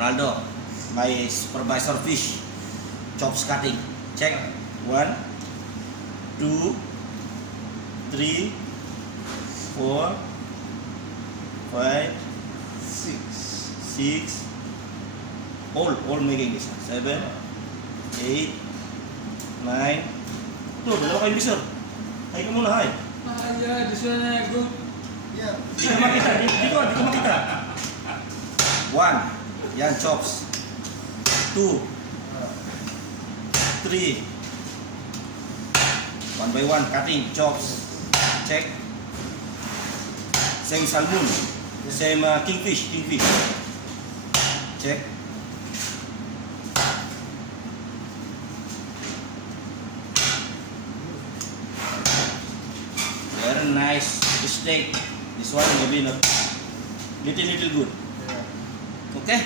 Ronaldo, my supervisor fish, chops cutting. Check. 1, 2, 3, 4, 5, 6. All making this. 7, 8, 9. Tuh, dalawa kayo bisa. Hay ka muna, hay. Yeah, this one good. Yeah. Di ko makita, di ko makita. 1, yan chops. 2, 3. 1 by 1 cutting chops. Check. Same salmon. Same kingfish. Check. Very nice steak. This one maybe not little good. Okay.